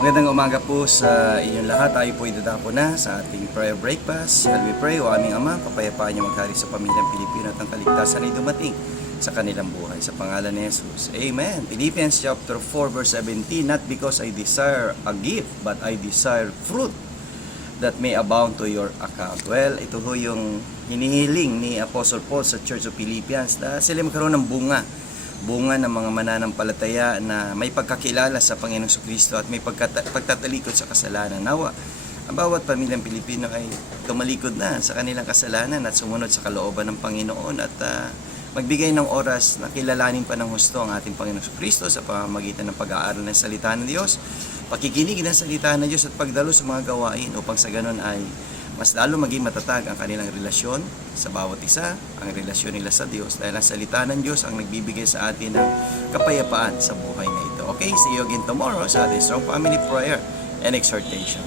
Magandang umaga po sa inyong lahat. Tayo po idadako na sa ating prayer breakfast. Shall we pray? O aming Ama, kapayapaan niyo maghari sa pamilyang Pilipino at ang kaligtasan ay dumating sa kanilang buhay. Sa pangalan ni Jesus. Amen. Philippians chapter 4 verse 17, not because I desire a gift, but I desire fruit that may abound to your account. Well, ito ho yung hinihiling ni Apostle Paul sa Church of Philippians na sila magkaroon ng bunga ng mga mananampalataya na may pagkakilala sa Panginoong Kristo at may pagtatalikod sa kasalanan. Nawa, ang bawat pamilyang Pilipino ay tumalikod na sa kanilang kasalanan at sumunod sa kalooban ng Panginoon at magbigay ng oras na kilalanin pa ng husto ang ating Panginoong Kristo sa pamamagitan ng pag-aaral ng salita ng Diyos, pakikinig ng salita ng Diyos at pagdalo sa mga gawain upang sa ganon ay mas lalo maging matatag ang kanilang relasyon sa bawat isa, ang relasyon nila sa Diyos dahil ang salita ng Diyos ang nagbibigay sa atin ng kapayapaan sa buhay na ito. Okay, see you again tomorrow sa ating Strong Family Prayer and Exhortation.